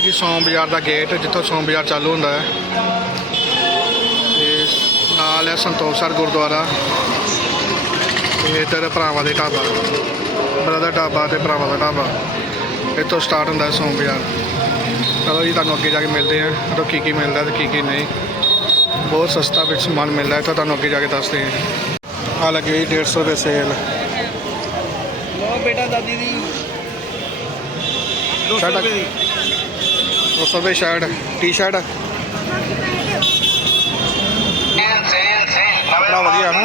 ਹੈ ਜੀ ਸੋਮ ਬਾਜ਼ਾਰ ਦਾ ਗੇਟ ਜਿੱਥੋਂ ਸੋਮ ਬਾਜ਼ਾਰ ਚਾਲੂ ਹੁੰਦਾ ਹੈ। ਤੇ ਨਾਲ ਹੈ ਸੰਤੋਖਸਰ ਗੁਰਦੁਆਰਾ। ਤੇ ਇੱਧਰ ਭਰਾਵਾਂ ਦੇ ਢਾਬਾ। ਬਰਦਰ ਢਾਬਾ ਤੇ ਭਰਾਵਾਂ ਦਾ ਢਾਬਾ। ਇੱਥੋਂ ਸਟਾਰਟ ਹੁੰਦਾ ਹੈ ਸੋਮ ਬਾਜ਼ਾਰ। ਚਲੋ ਜੀ ਤੁਹਾਨੂੰ ਅੱਗੇ ਜਾ ਕੇ ਮਿਲਦੇ ਹਾਂ। ਤਾਂ ਕੀ ਕੀ ਮਿਲਦਾ ਤੇ ਕੀ ਕੀ ਨਹੀਂ। ਬਹੁਤ ਸਸਤਾ ਵਿੱਚ ਸਮਾਨ ਮਿਲਦਾ ਹੈ ਤਾਂ ਤੁਹਾਨੂੰ ਅੱਗੇ ਜਾ ਕੇ ਦੱਸਦੇ ਹਾਂ ਆ ਲੱਗੀ ਹੋਈ 150 ਰੁਪਏ ਸੇਲ। ਲੋ ਬੇਟਾ ਦਾਦੀ ਦੀ। 200 ਸਾਡਾ- ਰੁਪਏ ਦੀ। 200 ਰੁਪਏ ਸ਼ਰਟ ਟੀ-ਸ਼ਰਟ ਬੜਾ ਵਧੀਆ ਨਾ।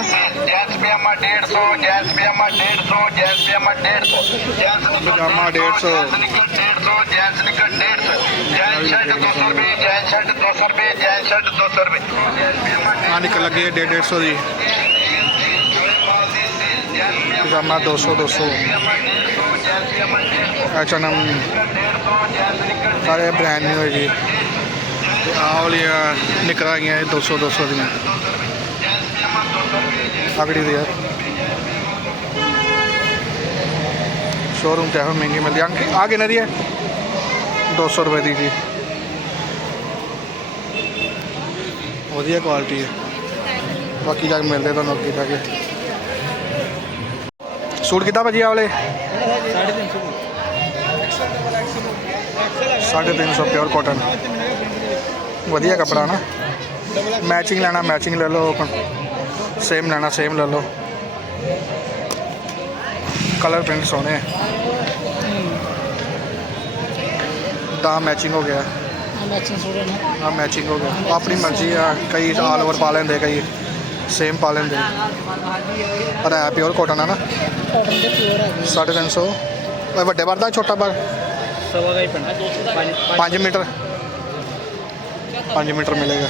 ਜੈਸ ਪਜਾਮਾ 150 ਜੈਸ ਪਜਾਮਾ 150 ਜੈਸ ਪਜਾਮਾ 150 ਜੈਸ ਨਿਕਲ ਪਜਾਮਾ 150 ਜੈਸ ਨਿਕਲ 150 ਜੈਸ ਨਿਕਲ 150 ਜੈਸ ਸ਼ਰਟ 200 ਰੁਪਏ ਜੈਸ ਸ਼ਰਟ 200 ਰੁਪਏ ਜੈਸ ਸ਼ਰਟ 200 ਰੁਪਏ ਆ ਨਿਕਲ ਲੱਗੀ ਹੈ 150 ਦੀ ਪਜਾਮਾ 200 200 ਐਚ&ਐਮ ਸਾਰੇ ਬ੍ਰਾਂਡ ਨਿਊ ਹੈ ਜੀ ਤੇ ਆਹ ਵਾਲੀਆਂ ਨਿਕਲ ਆਈਆਂ ਇਹ 200 200 ਦੀਆਂ। ਅਗੜੀ ਦੀ ਯਾਰ ਸ਼ੋਰੂਮ ਤੇ ਇਹੋ ਮਹਿੰਗੀ ਮਿਲਦੀ ਆ। ਆ ਕਿੰਨੇ ਦੀ ਹੈ 200 ਰੁਪਏ ਦੀ ਜੀ। ਵਧੀਆ ਕੁਆਲਿਟੀ ਹੈ ਬਾਕੀ ਜਾ ਕੇ ਮਿਲਦੇ ਤੁਹਾਨੂੰ ਅੱਗੇ ਜਾ ਕੇ। ਸੂਟ ਕਿੱਦਾਂ ਭਾਜੀ ਆਹ ਵਾਲੇ? 350 ਪਿਓਰ ਕਾਟਨ ਵਧੀਆ ਕੱਪੜਾ ਨਾ। ਮੈਚਿੰਗ ਲੈਣਾ ਮੈਚਿੰਗ ਲੈ ਲਓ ਸੇਮ ਲੈਣਾ ਸੇਮ ਲੈ ਲਓ। ਕਲਰ ਪ੍ਰਿੰਟ ਸੋਹਣੇ ਦਾ ਮੈਚਿੰਗ ਹੋ ਗਿਆ। ਮੈਚਿੰਗ ਨੇ। ਆ ਮੈਚਿੰਗ ਹੋ ਗਿਆ। ਆਪਣੀ ਮਰਜ਼ੀ ਆ ਕਈ ਆਲ ਓਵਰ ਪਾ ਲੈਂਦੇ ਕਈ ਸੇਮ ਪਾ ਲੈਂਦੇ। ਪਰ ਹੈ ਪਿਓਰ ਕਾਟਨ ਆ ਨਾ। ਕਾਟਨ ਦੇ ਪਿਓਰ 350 ਵੱਡੇ ਵਰਦਾ ਛੋਟਾ ਪਰ ਸਵਾ ਦਾ ਹੀ ਪੈਣਾ 5 ਮੀਟਰ 5 ਮੀਟਰ ਮਿਲੇਗਾ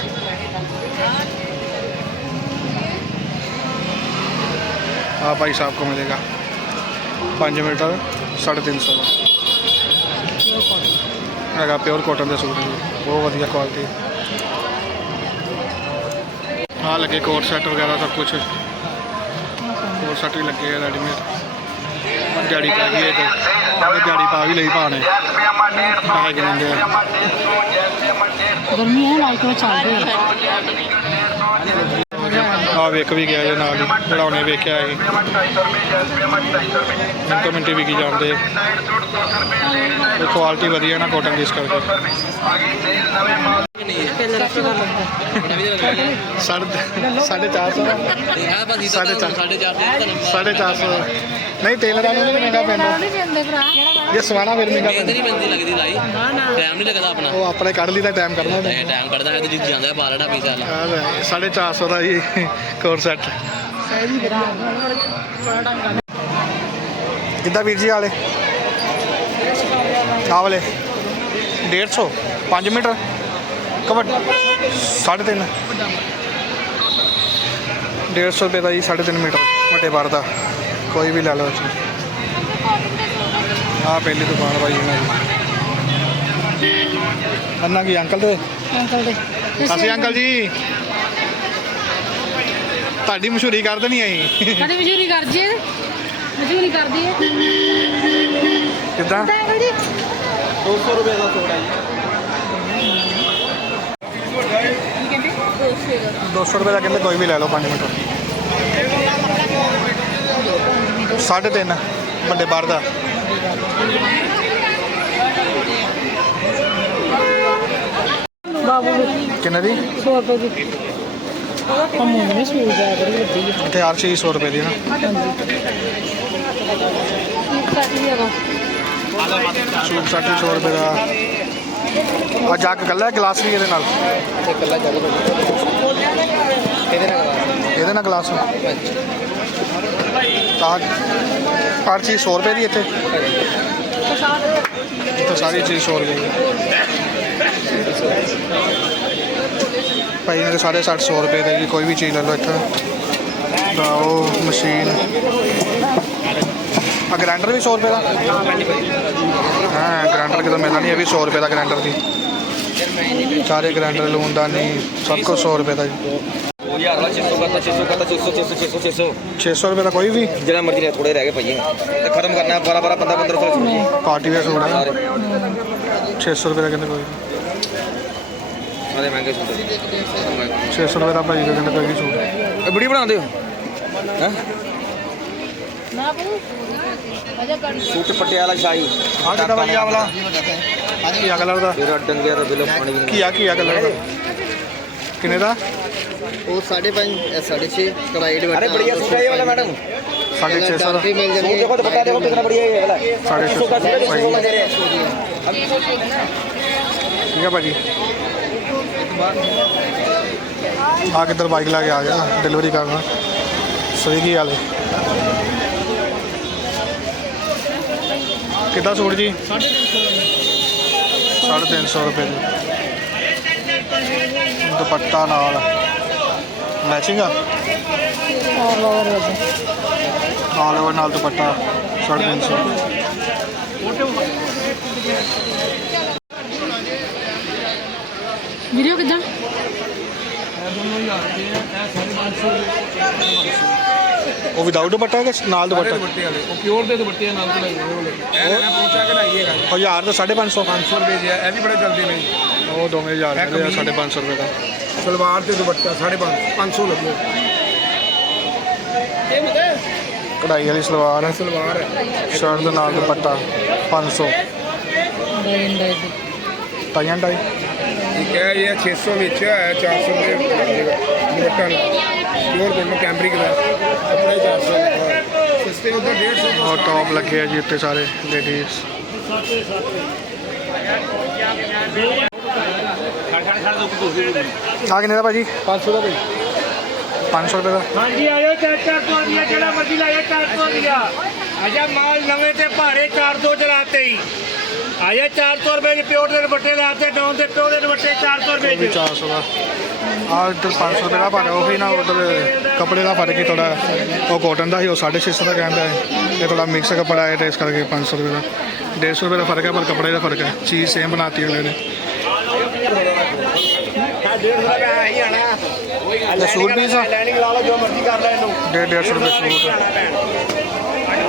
ਆ ਭਾਈ ਸਾਹਿਬ को मिलेगा 5 ਮੀਟਰ 350 ਦਾ ਹੈਗਾ ਪਿਓਰ ਕਾਟਨ ਦੇ ਸੂਟ ਜੀ ਬਹੁਤ ਵਧੀਆ ਕੁਆਲਿਟੀ ਆ ਲੱਗੇ ਕੋਟ ਸੈੱਟ ਵਗੈਰਾ ਸਭ ਕੁਝ ਕੋਟ ਸੈੱਟ ਵੀ ਲੱਗੇ ਆ ਰੈਡੀਮੇਡ ਦਿਹਾੜੀ ਪੈ ਗਈ ਹੈ ਤੇ ਉਹਨੇ ਦਿਹਾੜੀ ਪਾ ਵੀ ਲਈ ਭਾਣੇ। ਜੈਸ ਪਜਾਮਾ 150 ਪੈਸੇ ਗਿਣਦੇ ਆ ਪਜਾਮਾ 150 ਜੈਸ ਪਜਾਮਾ 150 ਗਰਮੀ ਹੈ ਲਾਈਟ ਵਿੱਚ ਚੱਲਦੇ ਆ ਆ ਵੇਖ ਵੀ ਗਿਆ ਜੇ ਨਾਲ ਹੀ ਜਿਹੜਾ ਉਹਨੇ ਵੇਖਿਆ ਸੀ ਪਜਾਮਾ 250 ਰੁਪਏ ਜੈਸ ਪਜਾਮਾ 250 ਰੁਪਏ ਮਿੰਟੋ ਮਿੰਟੀ ਵਿਕੀ ਜਾਂਦੇ ਨਾਈਟ ਸੂਟ 200 ਰੁਪਏ ਤੇ ਕੁਆਲਿਟੀ ਵਧੀਆ ਨਾ ਕਾਟਨ ਦੀ ਇਸ ਕਰਕੇ। ਆ ਸਾਢੇ ਸੌ ਸਾਢੇ ਚਾਰ ਸਾਢੇ ਚਾਰ ਦੇ ਸਾਢੇ ਚਾਰ ਸੌ। ਨਹੀਂ ਟੇਲਰਾਂ ਨੂੰ ਨਹੀਂ ਮਹਿੰਗਾ ਪੈਂਦਾ। ਨਹੀਂ ਦਿੰਦੇ ਭਰਾ। ਜੇ ਸਵਾਣਾ ਫਿਰ ਮਹਿੰਗਾ ਮਿਹਨਤ ਪੈਂਦਾ ਨਹੀਂ ਬੰਦੀ ਲੱਗਦੀ ਲਾਈ ਟਾਈਮ ਨਹੀਂ ਲੱਗਦਾ ਆਪਣਾ। ਉਹ ਆਪਣੇ ਕੱਢ ਲਈ ਤਾਂ ਟਾਈਮ ਕੱਢਣਾ ਹੁੰਦਾ। ਇਹ ਟਾਈਮ ਕੱਢਦਾ ਹੈ ਤੇ ਜਿੱਦ ਜਾਂਦਾ ਹੈ ਬਾਲੜਾ ਪੀਸਾ ਵਾਲਾ। ਆਹ ਲੈ, ਸਾਢੇ ਚਾਰ ਸੌ ਦਾ ਜੀ ਕੋਟ ਸੈੱਟ। ਕਿੱਦਾਂ ਵੀਰ ਜੀ ਵਾਲੇ? ਆਹ ਵਾਲੇ। 150 5 ਮੀਟਰ? ਕਵਟ 3.5 150 ਰੁਪਏ ਦਾ ਜੀ 3.5 ਮੀਟਰ ਵੱਡੇ ਬਾਰ ਦਾ। ਕੋਈ ਵੀ ਲੈ ਲਓ ਆਹ ਪਹਿਲੀ ਦੁਕਾਨ ਭਾਈ ਇਹਨਾਂ ਦੀ। ਅੰਨਾ ਕੀ ਅੰਕਲ ਦੇ? ਅੰਕਲ ਦੇ। ਅਸੀਂ ਅੰਕਲ ਜੀ। ਤੁਹਾਡੀ ਮਸ਼ਹੂਰੀ ਕਰ ਦੇਣੀ ਆਈ ਕਦੀ ਮਸ਼ਹੂਰੀ ਕਰ ਜੀ ਮਸ਼ਹੂਰੀ ਕਰਦੀ ਹੈ ਕਿੱਦਾਂ? ਅੰਕਲ ਜੀ। 200 ਰੁਪਏ ਦਾ ਹੈ ਜੀ। 200 ਰੁਪਏ ਦਾ ਕਹਿੰਦੇ ਕੋਈ ਵੀ ਲੈ ਲਓ 5 ਮਿੰਟ। ਸਾਢੇ ਤਿੰਨ, ਵੱਡੇ ਬਾਹਰ ਦਾ। ਬਾਬੂ ਕਿੰਨੇ ਦੀ? 100 ਰੁਪਏ ਦੀ ਹਮੂ ਨੇ ਸੂਟ ਜਾ ਬੜੀ ਵੱਡੀ ਤੇ ਹਰ ਚੀਜ਼ 100 ਰੁਪਏ ਦੀ ਨਾ। ਸਾਡੀ ਸੂਟ ਸਾਢੇ 100 ਰੁਪਏ ਦਾ। ਆ ਜੱਗ ਕੱਲਾ ਗਲਾਸ ਵੀ ਇਹਦੇ ਨਾਲ? ਜਗ ਇਹਦੇ ਨਾਲ ਇਹਦੇ ਨਾਲ ਗਲਾਸ? ਤਾਂ ਹਰ ਚੀਜ਼ 100 ਰੁਪਏ ਦੀ ਇੱਥੇ? ਇੱਥੇ ਸਾਰੀ ਚੀਜ਼ 100 ਰੁਪਏ ਦੀ। ਭਾਈ ਨੇ ਸਾਰੇ 60 ਰੁਪਏ ਦੇ ਜੀ ਕੋਈ ਵੀ ਚੀਜ਼ ਲੈ ਲਓ ਇੱਥੇ। ਤਾਂ ਉਹ ਮਸ਼ੀਨ। ਆ ਗ੍ਰਾਈਂਡਰ ਵੀ 100 ਰੁਪਏ ਦਾ? ਹਾਂ ਗ੍ਰਾਈਂਡਰ ਕਿਤੇ ਮਿਲਦਾ ਨਹੀਂ ਇਹ ਵੀ 100 ਰੁਪਏ ਦਾ ਗ੍ਰਾਈਂਡਰ ਦੀ ਸਾਰੇ ਗ੍ਰਾਈਂਡਰ ਲੂਣਦਾਨੀ ਸਭ ਕੁਝ 100 ਰੁਪਏ ਦਾ ਜੀ। ਉਹ ਯਾਰ ਵਾ 600 ਕਰਤਾ 600 ਕਰਤਾ 600 600 600 600 600 ਰੁਪਏ ਦਾ ਕੋਈ ਵੀ। ਜਿਹੜਾ ਮਰਜ਼ੀ ਨੇ ਥੋੜੇ ਰਹਿ ਗਏ ਭਾਈ ਤੇ ਖਤਮ ਕਰਨਾ 12 12 15 15 ਸੌ ਪਾਰਟੀ ਵੇਅਰ ਸੂਟ ਹੈ ਸਾਰੇ। 600 ਰੁਪਏ ਦਾ ਕਹਿੰਦੇ ਕੋਈ ਆਦੇ ਮਹਿੰਗੇ ਸੂਟ 600 ਰੁਪਏ ਦਾ ਭਾਈ ਦਾ ਕਹਿੰਦੇ ਕੋਈ ਵੀ ਸੂਟ ਇਹ ਬੜੀ ਬਣਾਉਂਦੇ ਹੋ? ਹੈ? ਨਾ ਬੂ ਅਜਾ ਕਰ ਸੂਟ ਪਟਿਆਲਾ ਸ਼ਾਹੀ ਆ ਕਿਹਦਾ ਭਾਈ ਆ ਵਾਲਾ ਕੀ ਆ ਕਲਰ ਦਾ ਤੇਰਾ ਡੰਗਿਆ ਦਾ ਬਿਲੋ ਪਾਣੀ ਵੀ ਕੀ ਆ ਕੀ ਆ ਕਲਰ ਦਾ ਕਿੰਨੇ ਦਾ ਉਹ 5.5 6.5 ਕੜਾਈ ਦੇ अरे बढ़िया सूट है ये वाला मैडम 650 ਦਾ ਵੀ ਮਿਲ सूट ਜਾਣਗੇ देखो तो बता देखो कितना बढ़िया है ये वाला साढ़े छः सौ का सूट है भाई। जिसको दे रहे हैं ਠੀਕ ਹੈ ਭਾਜੀ ਆ ਕਿੱਧਰ ਬਾਈਕ ਲਾ ਕੇ ਆ ਗਿਆ ਡਿਲੀਵਰੀ ਕਰਨਾ ਸਵੀਗੀ ਵਾਲੇ ਕਿੱਦਾਂ ਸੂਟ ਜੀ? 350 ਰੁਪਏ ਦੀ ਦੁਪੱਟਾ ਨਾਲ। ਮੈਚਿੰਗ ਆ? ਆਲ ਓਵਰ ਨਾਲ ਦੁਪੱਟਾ 350 ਵੀਡੀਓ ਕਿਦਾਂ? ਉਹ ਵਿਦਆਊਟ ਦੁਪੱਟਾ ਕਿ ਨਾਲ ਦੁਪੱਟਾ? ਦੁਪੱਟੇ ਵਾਲੇ ਉਹ ਪਿਓਰ ਦੇ ਦੁਪੱਟੇ ਨਾਲ ਕਢਾਈ ਹੋਏ ਵਾਲੇ। ਇਹ ਨਾ ਪੂਛਾ ਕਢਾਈ ਹੈਗਾ ਜੀ। ਉਹ ਹਜ਼ਾਰ ਦਾ 550 500 ਰੁਪਏ ਦੀ ਹੈ ਇਹ ਵੀ ਬੜੇ ਚੱਲਦੇ ਨੇ। ਉਹ ਦੋਵੇਂ ਹਜ਼ਾਰ ਦੇ ਆ 550 ਰੁਪਏ ਦਾ। ਸਲਵਾਰ ਤੇ ਦੁਪੱਟਾ 550 500 ਲੱਗੇ। ਕਢਾਈ ਵਾਲੀ ਸਲਵਾਰ ਸਲਵਾਰ ਹੈ। ਸ਼ਰਟ ਦੇ ਨਾਲ ਦੁਪੱਟਾ 500 ਡਾਇਨ ਡਾਇਨ ਟਾਈਆਂ ਟਾਈ ਠੀਕ ਹੈ ਇਹ 600 ਵਿੱਚ ਹੈ 400 ਰੁਪਏ। ਲੱਗ ਜਾਏਗਾ ਦੁਪੱਟਾ ਨਾਲ ਪਿਓਰ ਕੈਂਬਰਿਕ ਦਾ ਹੀ 400 ਦਾ ਸਸਤੇ ਉਧਰ 150 ਔਰ ਟੌਪ ਲੱਗੇ ਆ ਜੀ ਉੱਤੇ ਸਾਰੇ ਲੇਡੀਜ਼ ਆ ਕਿੰਨੇ ਦਾ ਭਾਜੀ? 500 ਦਾ ਭਾਈ। 500 ਰੁਪਏ ਦਾ। ਹਾਂਜੀ ਆਇਓ ਚਾਰ ਚਾਰ ਤੋਂ ਆਂਦੀਆਂ ਜਿਹੜਾ ਮਰਜ਼ੀ ਲਾਇਓ ਚਾਰ ਤੋਂ ਆਂਦੀਆਂ ਅਜਾ ਮਾਲ ਨਵੇਂ ਤੇ ਭਾਰੇ 400 ਚਲਾਤੇ ਹੀ। ਆਇਆ 400 ਰੁਪਏ ਦੇ ਪਿਓਰ ਦੇ ਦੁਪੱਟੇ ਲਾਤੇ ਡਾਊਨ ਦੇ ਪਿਓਰ ਦੇ ਦੁਪੱਟੇ 400 ਉਹ ਰੁਪਏ ਵੀ ਦੇ 400 ਦਾ। ਆ ਇੱਧਰ 500 ਰੁਪਏ ਦਾ ਪਰ ਉਹੀ ਨਾ ਉਧਰ ਕੱਪੜੇ ਦਾ ਫ਼ਰਕ ਹੀ ਥੋੜਾ ਉਹ ਕਾਟਨ ਦਾ ਹੀ, ਉਹ 650 ਦਾ ਕਹਿੰਦਾ ਹੈ। ਇਹ ਥੋੜਾ ਮਿਕਸ ਕੱਪੜਾ ਹੈ, ਤੇ ਇਸ ਕਰਕੇ 500 ਰੁਪਏ ਦਾ 150 ਰੁਪਏ ਦਾ ਫ਼ਰਕ ਹੈ, ਪਰ ਕੱਪੜੇ ਦਾ ਫ਼ਰਕ ਹੈ। ਚੀਜ਼ ਸੇਮ ਬਣਾਤੀ ਉਹਨੇ ਨੇ। ਸੂਟ ਵੀ ਸਾ ਲਾਈਨਿੰਗ ਲਾ ਲਓ ਜੋ ਮਰਜ਼ੀ ਕਰ ਲੈ ਇਹਨੂੰ 150 ਰੁਪਏ ਸੂਟ।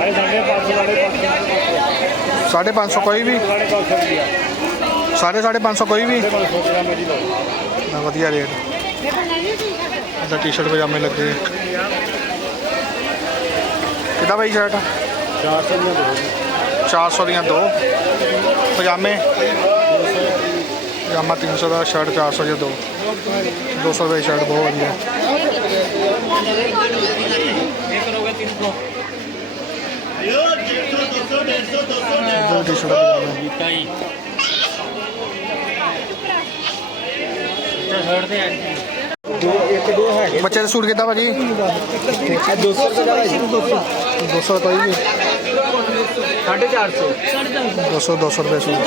ਅਰੇ 500 ਸਾਢੇ ਪੰਜ ਸੌ ਕੋਈ ਵੀ। ਸਾਢੇ ਸਾਢੇ ਪੰਜ ਸੌ ਕੋਈ ਵੀ। ਵਧੀਆ ਰੇਟ। ਇਹਦਾ ਟੀ-ਸ਼ਰਟ ਪਜਾਮੇ ਲੱਗੇ। ਕਿੱਦਾਂ ਬਾਈ ਸ਼ਰਟ 400 ਦੀਆਂ ਦੋ 400 ਦੀਆਂ ਦੋ। ਪਜਾਮੇ? ਪਜਾਮਾ 300 ਦਾ ਸ਼ਰਟ 400 ਦੀਆਂ ਦੋ। 200 ਰੁਪਏ ਦੀ ਸ਼ਰਟ ਬਹੁਤ ਵਧੀਆ। ਇੱਧਰ ਟੀ-ਸ਼ਰਟ ਪਜਾਮੇ। ਬੱਚੇ ਦੇ ਸੂਟ ਕਿੱਦਾਂ ਭਾਜੀ? 200 ਰੁਪਏ ਦਾ 200 ਕੋਈ ਵੀ 450 200 200 ਰੁਪਏ ਸੂਟ।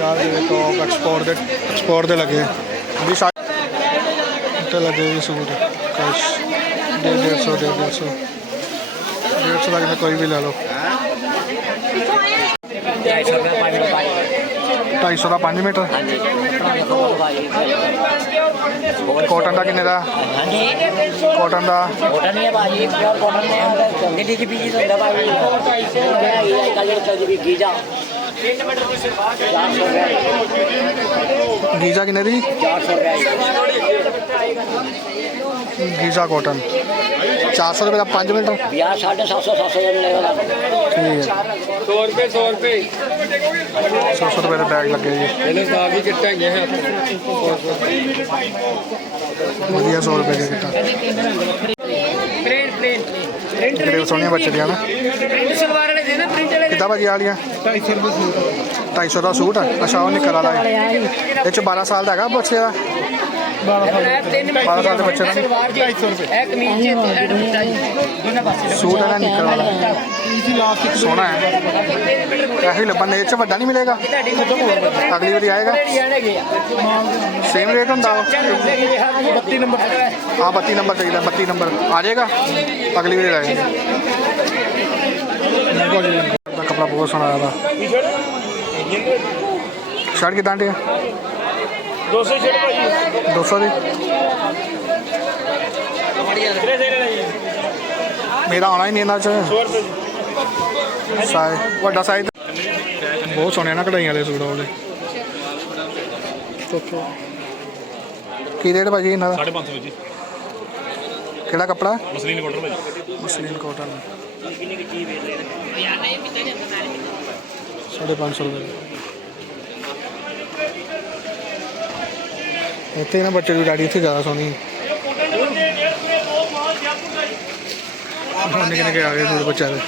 ਯਾਰ ਇਹ ਟੌਪ ਐਕਸਪੋਰਟ ਦੇ ਐਕਸਪੋਰਟ ਦੇ ਲੱਗੇ ਵੀ ਤੇ ਲੱਗੇ ਵੀ ਸੂਟ। ਕਸ਼ 150 150 150 ਦਾ ਕਿਤੇ ਕੋਈ ਵੀ ਲੈ ਲਓ। 250 ਦਾ 5 ਮੀਟਰ। ਕਾਟਨ ਦਾ ਕਿੰਨੇ ਦਾ? ਕਾਟਨ ਦਾ? ਕੋਟਨ ਹੀ ਹੈ ਭਾਜੀ ਪਿਓਰ ਕੋਟਨ ਨੇ ਗੱਡੀ ਦੀ? ਬੀਜੀ ਹੁੰਦਾ ਭਾਜੀ 250 ਰੁਪਏ ਹੀ ਹੈ ਕੱਲ ਚੱਲ ਵੀ ਗੀਜਾ 3 ਮੀਟਰ ਦੀ ਸਿਰਫ 400 ਰੁਪਏ ਗੀਜ਼ਾ ਕਿੰਨੇ ਦੀ 400 ਰੁਪਏ ਗੀਜ਼ਾ ਕਾਟਨ 400 ਰੁਪਏ ਦਾ 5 ਮੀਟਰ ਵਿਆਹ 750 700 ਦਾ ਮਿਲੇਗਾ। ਠੀਕ ਹੈ। 100 ਰੁਪਏ 100 ਰੁਪਏ। 100 ਰੁਪਏ ਦੇ ਬੈਗ ਲੱਗੇ ਜੀ। ਇਹਨੇ ਨਾਲ ਵੀ ਕਿੱਟਾਂ ਹੈਗੀਆਂ ਹੈ ਵਧੀਆ 100 ਰੁਪਏ ਦੇ ਕਿੱਟਾ ਪ੍ਰਿੰਟ ਪ੍ਰਿੰਟ ਪ੍ਰਿੰਟ ਬੜੇ ਸੋਹਣੀਆਂ ਬੱਚੇ ਦੀਆਂ ਨਾ। ਪ੍ਰਿੰਟ ਸਲਵਾਰ ਵਾਲੇ ਦੇ ਨਾ ਪ੍ਰਿੰਟ ਵਾਲੇ? ਕਿੱਦਾਂ ਭਾਜੀ ਆ ਲੀਆਂ 250 ਰੁਪਏ ਸੂਟ। 250 ਦਾ ਸੂਟ ਅੱਛਾ ਉਹ ਨਿਕਲ ਵਾਲਾ ਇਹ ਚ 12 ਸਾਲ ਦਾ ਹੈਗਾ ਬੱਚੇ ਦਾ? ਤਿੰਨ 12 ਸਾਲ ਦੇ ਬੱਚੇ ਦਾ ਸਲਵਾਰ ਜੀ 250 ਰੁਪਏ ਇਹ ਕਮੀਜ਼ ਜੀ ਦੋਨਾਂ ਪਾਸੇ ਸੂਟ ਹੈ ਨਾ ਨਿਕਲ ਵਾਲਾ ਸੋਹਣਾ ਹੈ ਇਹੀ ਲੱਭਣ ਨੇ ਇਹ ਚ ਵੱਡਾ ਨਹੀਂ ਮਿਲੇਗਾ ਅਗਲੀ ਵਾਰੀ ਆਏਗਾ ਜਾਣਗੇ ਸੇਮ ਰੇਟ ਹੁੰਦਾ ਵਾ 32 ਨੰਬਰ ਹਾਂ 32 ਨੰਬਰ ਚਾਹੀਦਾ 32 ਨੰਬਰ ਆ ਜਾਏਗਾ 200 ਛੱਡ ਭਾਜੀ 200 ਦੀ ਕਿਹੜੇ ਦੇ ਰਹੇ ਜੀ? ਮੇਰਾ ਆਉਣਾ ਹੀ ਨਹੀਂ ਇਹਨਾਂ ਚ। ਸਾਈ ਵੱਡਾ ਸਾਈਜ਼ ਬਹੁਤ ਸੋਹਣੇ ਨਾ ਕਢਾਈਆਂ ਵਾਲੇ ਸੂਟ ਉਹਦੇ। ਦੇਖੋ ਕੀ ਰੇਟ ਭਾਜੀ ਇਹਨਾਂ ਦਾ? 550 ਜੀ। ਕਿਹੜਾ ਕੱਪੜਾ? ਮਸਲੀਨ ਕਾਟਨ ਭਾਜੀ ਮਸਲੀਨ ਕਾਟਨ। ਸਾਢੇ ਪੰਜ ਸੌ ਰੁਪਏ। ਇੱਥੇ ਨਾ ਬੱਚੇ ਦੀ ਡਾੜੀ ਇੱਥੇ ਜ਼ਿਆਦਾ ਸੋਹਣੀ। ਹੁਣ ਨਿੱਕੇ ਨਿੱਕੇ ਆ ਗਏ ਸੂਟ ਬੱਚਿਆਂ ਦੇ।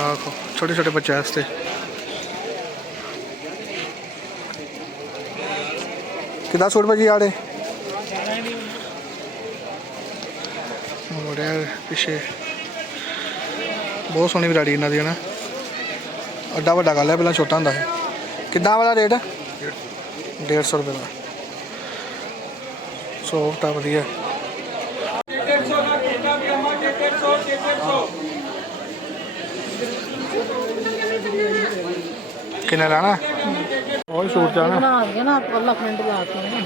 ਆਖੋ ਛੋਟੇ ਛੋਟੇ ਬੱਚਿਆਂ ਵਾਸਤੇ ਕਿੰਨਾ ਸੂਟ ਭਾਜੀ ਆੜੇ? ਮੋੜਿਆ ਪਿੱਛੇ। ਬਹੁਤ ਸੋਹਣੀ ਵੈਰਾਈਟੀ ਇਹਨਾਂ ਦੀ ਹੈ ਅੱਡਾ ਵੱਡਾ ਗੱਲ ਹੈ ਪਹਿਲਾਂ ਛੋਟਾ ਹੁੰਦਾ ਹੈ ਕਿੰਨਾ ਵਾਲਾ ਰੇਟ? 150 ਰੁਪਏ ਦਾ ਸੋਫਟ ਆ ਵਧੀਆ। ਕਿੰਨਾ ਲੈਣਾ? ਉਹ ਸੂਟ ਜਾਣਾ ਬਣਾ ਗਿਆ ਨਾ ਪਰਲਾ ਫਰੰਟ ਲਾ ਕੇ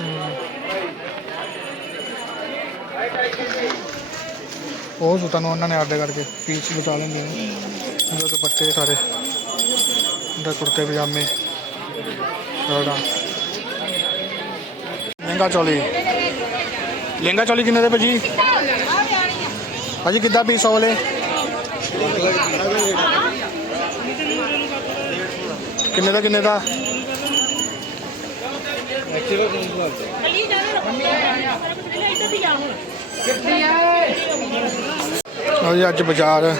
ਉਹ ਸੂਟਾਂ ਨੂੰ ਉਹਨਾਂ ਨੇ ਆਰਡਰ ਕਰਕੇ ਪੀਸ ਬਚਾ ਲੈਂਦੇ ਨੇ ਉਹਦੇ ਦੁਪੱਟੇ ਸਾਰੇ। ਉਹਦੇ ਕੁੜਤੇ ਪਜਾਮੇ ਰੋੜਾ ਲਹਿੰਗਾ ਚੋਲੀ। ਲਹਿੰਗਾ ਚੋਲੀ ਕਿੰਨੇ ਦੇ ਭਾਜੀ? ਭਾਜੀ ਕਿੱਦਾਂ ਪੀਸ ਉਹ ਵਾਲੇ? ਕਿੰਨੇ ਦਾ ਕਿੰਨੇ ਦਾ? ਲਓ ਜੀ, ਅੱਜ ਬਾਜ਼ਾਰ।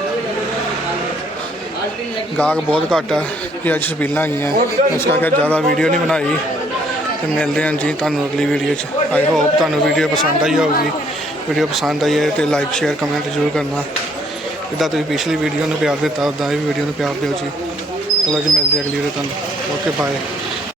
ਗਾਹਕ ਬਹੁਤ ਘੱਟ ਹੈ ਕਿ ਅੱਜ ਸਪੀਲਾਂ ਹੈਗੀਆਂ, ਇਸ ਕਰਕੇ ਜ਼ਿਆਦਾ ਵੀਡੀਓ ਨਹੀਂ ਬਣਾਈ। ਤੇ ਮਿਲਦੇ ਹਾਂ ਜੀ ਤੁਹਾਨੂੰ ਅਗਲੀ ਵੀਡੀਓ 'ਚ। ਆਈ ਹੋਪ ਤੁਹਾਨੂੰ ਵੀਡੀਓ ਪਸੰਦ ਆਈ ਹੋਊਗੀ। ਵੀਡੀਓ ਪਸੰਦ ਆਈ ਹੈ ਤੇ ਲਾਈਕ ਸ਼ੇਅਰ ਕਮੈਂਟ ਜ਼ਰੂਰ ਕਰਨਾ। ਜਿੱਦਾਂ ਤੁਸੀਂ ਪਿਛਲੀ ਵੀਡੀਓ ਨੂੰ ਪਿਆਰ ਦਿੱਤਾ ਉਦਾਂ ਇਹ ਵੀਡੀਓ ਨੂੰ ਪਿਆਰ ਦਿਓ ਜੀ। ਚਲੋ ਜੀ, ਮਿਲਦੇ ਅਗਲੀ ਵੀਡੀਓ ਤੁਹਾਨੂੰ। Okay bye